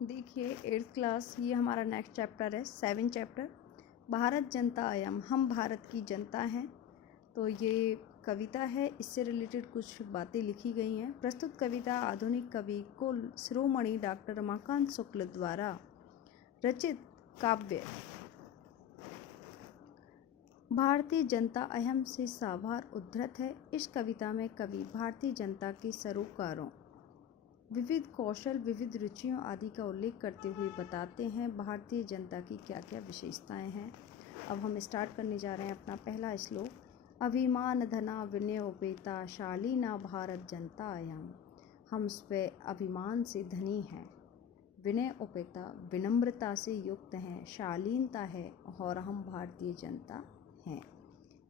देखिए 8th class, ये हमारा नेक्स्ट चैप्टर है 7 चैप्टर भारत जनता अयम, हम भारत की जनता हैं। तो ये कविता है, इससे रिलेटेड कुछ बातें लिखी गई हैं। प्रस्तुत कविता आधुनिक कवि कुल शिरोमणि डॉक्टर रमाकांत शुक्ल द्वारा रचित काव्य भारतीय जनता अयम से साभार उद्धृत है। इस कविता में कवि भारतीय जनता के सरोकारों, विविध कौशल, विविध रुचियों आदि का उल्लेख करते हुए बताते हैं भारतीय जनता की क्या क्या विशेषताएं हैं। अब हम स्टार्ट करने जा रहे हैं अपना पहला श्लोक। अभिमान धना विनय उपेता शालीना भारत जनता अयम, हम स्व अभिमान से धनी हैं, विनय उपेता विनम्रता से युक्त हैं, शालीनता है और हम भारतीय जनता हैं।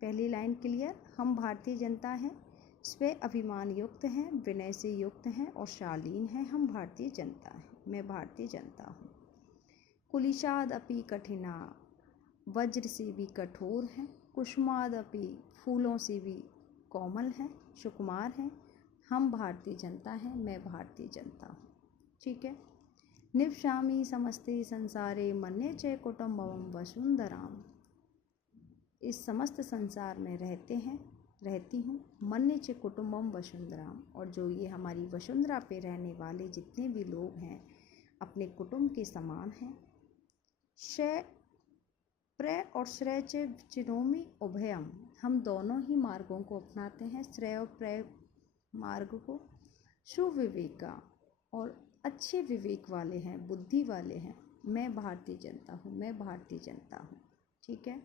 पहली लाइन क्लियर। हम भारतीय जनता हैं, स्व अभिमान युक्त हैं, विनय से युक्त हैं और शालीन हैं। हम भारतीय जनता हैं, मैं भारतीय जनता हूँ। कुलिशाद अपि कठिना, वज्र से भी कठोर हैं, कुसुमाद अपि फूलों से भी कोमल हैं, सुकुमार हैं। हम भारतीय जनता हैं, मैं भारतीय जनता हूँ। ठीक है। निवसामि समस्ते संसारे मन्ये च कुटुम्बकं वसुंधराम, इस समस्त संसार में रहती हूँ। मन्ये च कुटुम्बकं वसुंधराम, और जो ये हमारी वसुंधरा पे रहने वाले जितने भी लोग हैं अपने कुटुंब के समान हैं। श्रेय प्र और श्रेय च चिनोमि उभयम, हम दोनों ही मार्गों को अपनाते हैं, श्रेय और प्र मार्ग को। सुविवेका, और अच्छे विवेक वाले हैं, बुद्धि वाले हैं। मैं भारतीय जनता हूँ, मैं भारतीय जनता हूँ। ठीक है।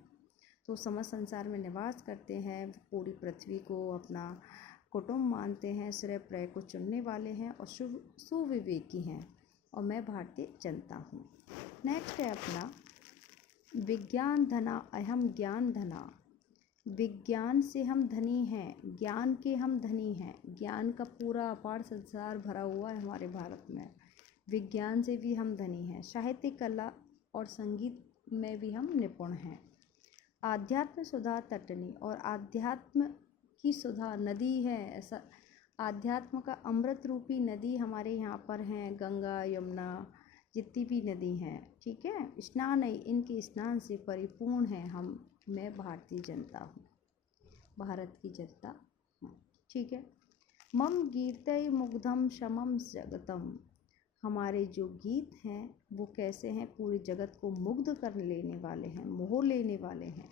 तो समस्त संसार में निवास करते हैं, पूरी पृथ्वी को अपना कुटुंब मानते हैं, श्रेय प्रेय को चुनने वाले हैं और सुविवेकी हैं, और मैं भारतीय जनता हूँ। नेक्स्ट है अपना विज्ञान धना अहम ज्ञान धना, विज्ञान से हम धनी हैं, ज्ञान के हम धनी हैं। ज्ञान का पूरा अपार संसार भरा हुआ है हमारे भारत में, विज्ञान से भी हम धनी हैं। साहित्य, कला और संगीत में भी हम निपुण हैं। आध्यात्म सुधा तटनी, और आध्यात्म की सुधा नदी है, ऐसा आध्यात्म का अमृत रूपी नदी हमारे यहाँ पर हैं, गंगा यमुना जितनी भी नदी हैं। ठीक है। स्नान, इनके स्नान से परिपूर्ण है हम, मैं भारतीय जनता हूँ, भारत की जनता हूँ। ठीक है। मम गीतै मुग्धम शमम जगतम, हमारे जो गीत हैं वो कैसे हैं, पूरे जगत को मुग्ध कर लेने वाले हैं, मोह लेने वाले हैं।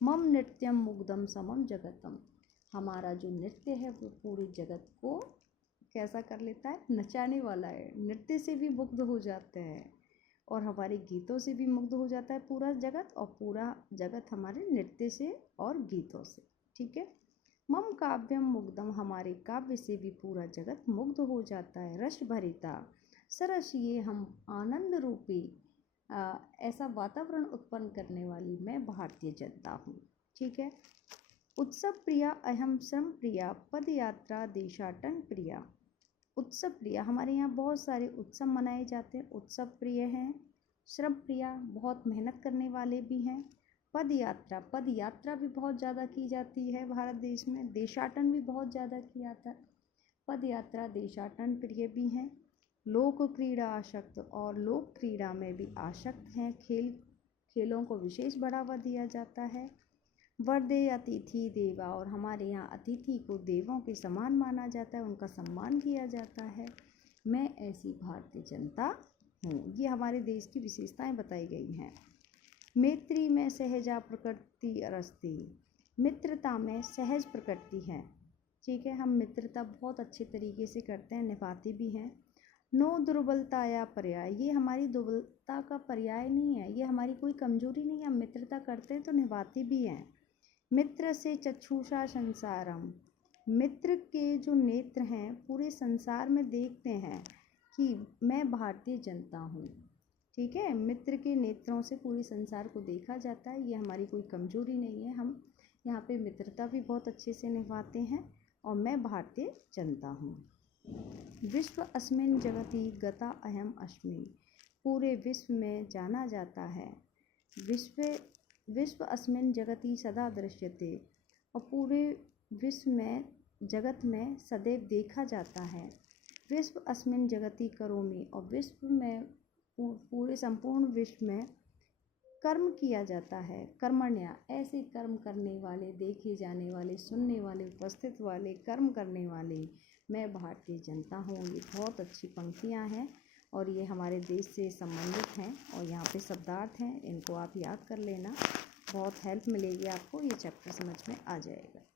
मम नृत्यम मुग्धम समम जगतम, हमारा जो नृत्य है वो पूरे जगत को कैसा कर लेता है, नचाने वाला है। नृत्य से भी मुग्ध हो जाते हैं और हमारे गीतों से भी मुग्ध हो जाता है पूरा जगत, और पूरा जगत हमारे नृत्य से और गीतों से। ठीक है। मम काव्यम मुग्धम, हमारे काव्य से भी पूरा जगत मुग्ध हो जाता है। रस भरिता सरस, ये हम आनंद रूपी ऐसा वातावरण उत्पन्न करने वाली मैं भारतीय जनता हूँ। ठीक है। उत्सव प्रिया अहम श्रम प्रिया, पद यात्रा देशाटन प्रिया। उत्सव प्रिया, हमारे यहाँ बहुत सारे उत्सव मनाए जाते हैं, उत्सव प्रिय हैं। श्रम प्रिया, बहुत मेहनत करने वाले भी हैं। पद यात्रा भी बहुत ज़्यादा की जाती है भारत देश में। देशाटन भी बहुत ज़्यादा किया जाता है। पद यात्रा देशाटन प्रिय भी हैं। लोक क्रीड़ा आसक्त, और लोक क्रीड़ा में भी आसक्त हैं। खेलों को विशेष बढ़ावा दिया जाता है। वर्दे अतिथि देवा, और हमारे यहाँ अतिथि को देवों के समान माना जाता है, उनका सम्मान किया जाता है। मैं ऐसी भारतीय जनता हूँ। ये हमारे देश की विशेषताएं बताई गई हैं। मैत्री में सहजा प्रकृति अरस्ती, मित्रता में सहज प्रकृति है। ठीक है। हम मित्रता बहुत अच्छे तरीके से करते हैं, निभाते भी हैं। नो दुर्बलता या पर्याय, ये हमारी दुर्बलता का पर्याय नहीं है, ये हमारी कोई कमजोरी नहीं है, हम मित्रता करते हैं तो निभाते भी हैं। मित्र से चक्षुषा संसारम, मित्र के जो नेत्र हैं पूरे संसार में देखते हैं कि मैं भारतीय जनता हूँ। ठीक है। मित्र के नेत्रों से पूरे संसार को देखा जाता है, ये हमारी कोई कमजोरी नहीं है, हम यहाँ पे मित्रता भी बहुत अच्छे से निभाते हैं, और मैं भारतीय जनता हूँ। विश्व अस्मिन् जगति गता अहम अस्मि, पूरे विश्व में जाना जाता है। विश्व अस्मिन् जगति सदा दृश्यते, और पूरे विश्व में जगत में सदैव देखा जाता है। विश्व अस्मिन् जगति करोमि, और विश्व में पूरे संपूर्ण विश्व में कर्म किया जाता है। कर्मण्या, ऐसे कर्म करने वाले, देखे जाने वाले, सुनने वाले, उपस्थित वाले, कर्म करने वाले मैं भारतीय जनता हूँ। ये बहुत अच्छी पंक्तियाँ हैं और ये हमारे देश से संबंधित हैं और यहाँ पे शब्दार्थ हैं, इनको आप याद कर लेना, बहुत हेल्प मिलेगी आपको, ये चैप्टर समझ में आ जाएगा।